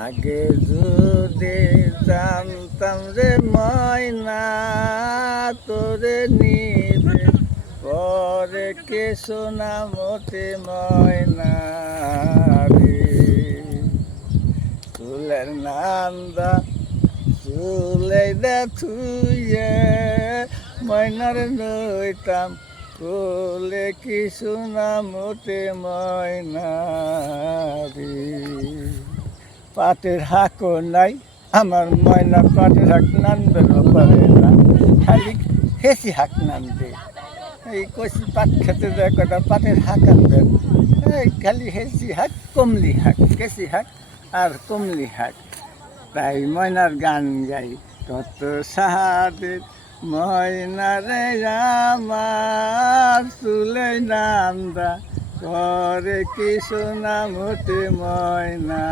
আগে যদি জানতাম রে ময়না তোরে নিবে পরে কে সোনা মতে ময়না রে চুলের নান্দা চুলে দে থুয়ে ময়নার নইতাম কোলে কি সোনা মতে ময়না রে পাটের হাকও নাই আমার ময়না পাটের হাক নানবেও পারে না খালি হেসি হাক নানবে এই কষি পাট খেতে যায় কটা পাটের হাক আনবেন এই খালি হেসি হাক কমলি হাক কেসি হাক আর কমলি হাক তাই ময়নার গান গাই কত সাহাদের ময়নারে আমার চুলে নান্দা করে কি সোনা মতে ময়না